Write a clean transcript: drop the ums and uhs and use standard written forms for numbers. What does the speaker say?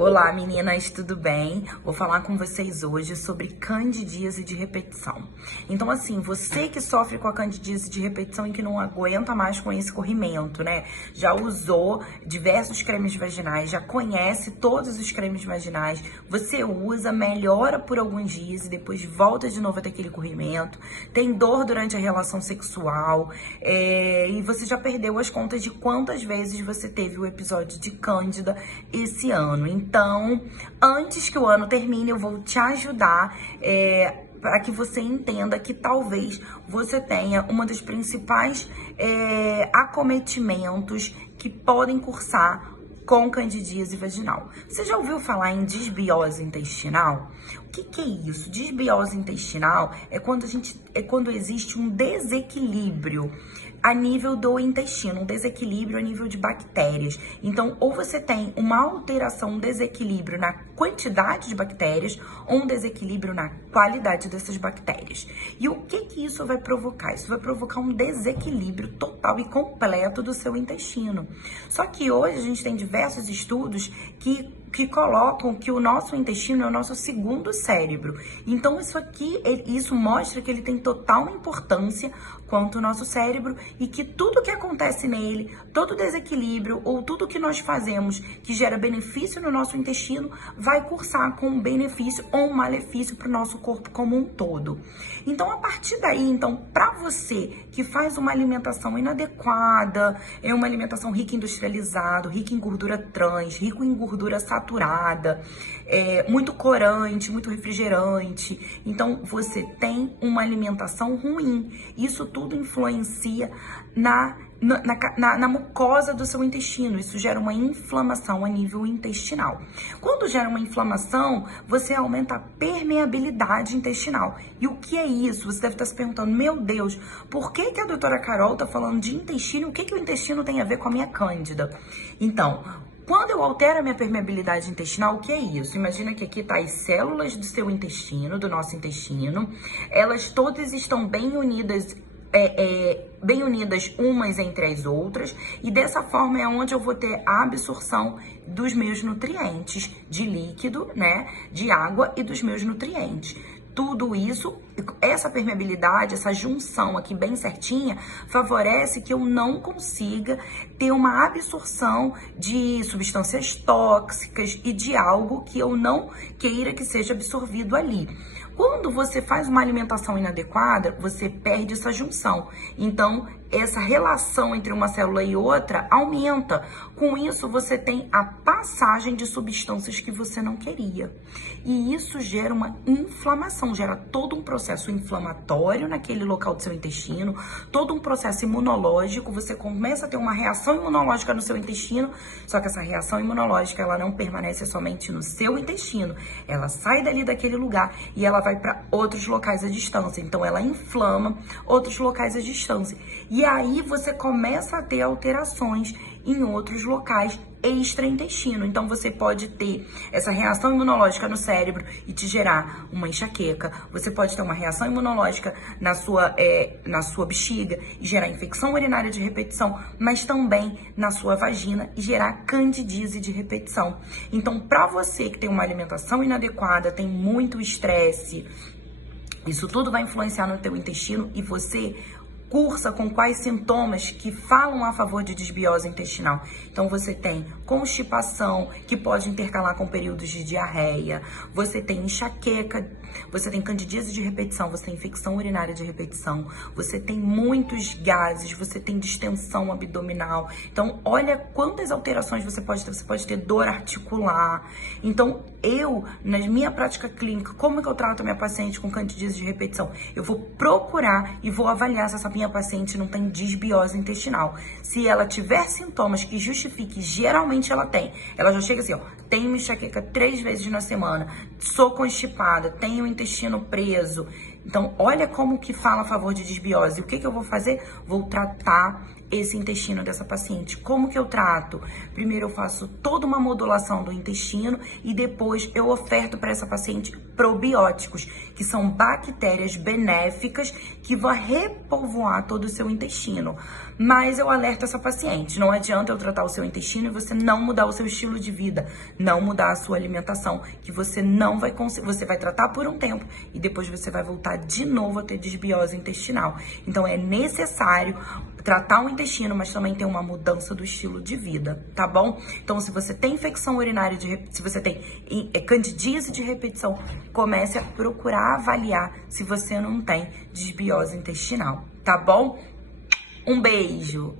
Olá meninas, tudo bem? Vou falar com vocês hoje sobre candidíase de repetição. Então assim, você que sofre com a candidíase de repetição e que não aguenta mais com esse corrimento, né? Já usou diversos cremes vaginais, já conhece todos os cremes vaginais, você usa, melhora por alguns dias e depois volta de novo a ter aquele corrimento, tem dor durante a relação sexual, e você já perdeu as contas de quantas vezes você teve o episódio de cândida esse ano. Então, antes que o ano termine, eu vou te ajudar para que você entenda que talvez você tenha uma dos principais acometimentos que podem cursar com candidíase vaginal. Você já ouviu falar em disbiose intestinal? O que é isso? Disbiose intestinal é quando existe um desequilíbrio a nível do intestino, um desequilíbrio a nível de bactérias. Então, ou você tem uma alteração, um desequilíbrio na quantidade de bactérias, ou um desequilíbrio na qualidade dessas bactérias. E o que isso vai provocar? Isso vai provocar um desequilíbrio total e completo do seu intestino. Só que hoje a gente tem diversos estudos que colocam que o nosso intestino é o nosso segundo cérebro. Então, isso mostra que ele tem total importância quanto o nosso cérebro e que tudo que acontece nele, todo desequilíbrio ou tudo que nós fazemos que gera benefício no nosso intestino vai cursar com um benefício ou um malefício para o nosso corpo como um todo. Então, a partir daí, para você que faz uma alimentação inadequada, é uma alimentação rica em industrializado, rica em gordura trans, rica em gordura saturada, muito corante, muito refrigerante. Então, você tem uma alimentação ruim. Isso tudo influencia na mucosa do seu intestino. Isso gera uma inflamação a nível intestinal. Quando gera uma inflamação, você aumenta a permeabilidade intestinal. E o que é isso? Você deve estar se perguntando, meu Deus, por que a doutora Carol está falando de intestino? O que o intestino tem a ver com a minha cândida? Então, quando eu altero a minha permeabilidade intestinal, o que é isso? Imagina que aqui tá as células do seu intestino, do nosso intestino. Elas todas estão bem unidas umas entre as outras, e dessa forma é onde eu vou ter a absorção dos meus nutrientes, de líquido, né, de água e dos meus nutrientes. Tudo isso, essa permeabilidade, essa junção aqui bem certinha, favorece que eu não consiga ter uma absorção de substâncias tóxicas e de algo que eu não queira que seja absorvido ali. Quando você faz uma alimentação inadequada, você perde essa junção. Então, essa relação entre uma célula e outra aumenta. Com isso, você tem a passagem de substâncias que você não queria. E isso gera uma inflamação, gera todo um processo inflamatório naquele local do seu intestino, todo um processo imunológico. Você começa a ter uma reação imunológica no seu intestino, só que essa reação imunológica, ela não permanece somente no seu intestino. Ela sai dali daquele lugar e ela vai para outros locais à distância. Então, ela inflama outros locais à distância. E aí você começa a ter alterações em outros locais extra-intestino. Então, você pode ter essa reação imunológica no cérebro e te gerar uma enxaqueca. Você pode ter uma reação imunológica na sua bexiga e gerar infecção urinária de repetição, mas também na sua vagina e gerar candidíase de repetição. Então, para você que tem uma alimentação inadequada, tem muito estresse, isso tudo vai influenciar no teu intestino e você cursa com quais sintomas que falam a favor de disbiose intestinal. Então, você tem constipação, que pode intercalar com períodos de diarreia, você tem enxaqueca, você tem candidíase de repetição, você tem infecção urinária de repetição, você tem muitos gases, você tem distensão abdominal. Então, olha quantas alterações você pode ter dor articular. Então, na minha prática clínica, como que eu trato a minha paciente com candidíase de repetição? Eu vou procurar e vou avaliar se essa minha paciente não tem disbiose intestinal. Se ela tiver sintomas que justifiquem, geralmente ela tem. Ela já chega assim, ó, tenho enxaqueca 3 vezes na semana, sou constipada, tenho o intestino preso. Então, olha como que fala a favor de disbiose. O que eu vou fazer? Vou tratar esse intestino dessa paciente. Como que eu trato? Primeiro eu faço toda uma modulação do intestino e depois eu oferto para essa paciente probióticos, que são bactérias benéficas que vão repovoar todo o seu intestino. Mas eu alerto essa paciente, não adianta eu tratar o seu intestino e você não mudar o seu estilo de vida, não mudar a sua alimentação, que você não vai conseguir, você vai tratar por um tempo e depois você vai voltar de novo a ter desbiose intestinal. Então é necessário tratar o intestino, mas também ter uma mudança do estilo de vida, tá bom? Então, se você tem infecção urinária, se você tem candidíase de repetição, comece a procurar avaliar se você não tem desbiose intestinal, tá bom? Um beijo!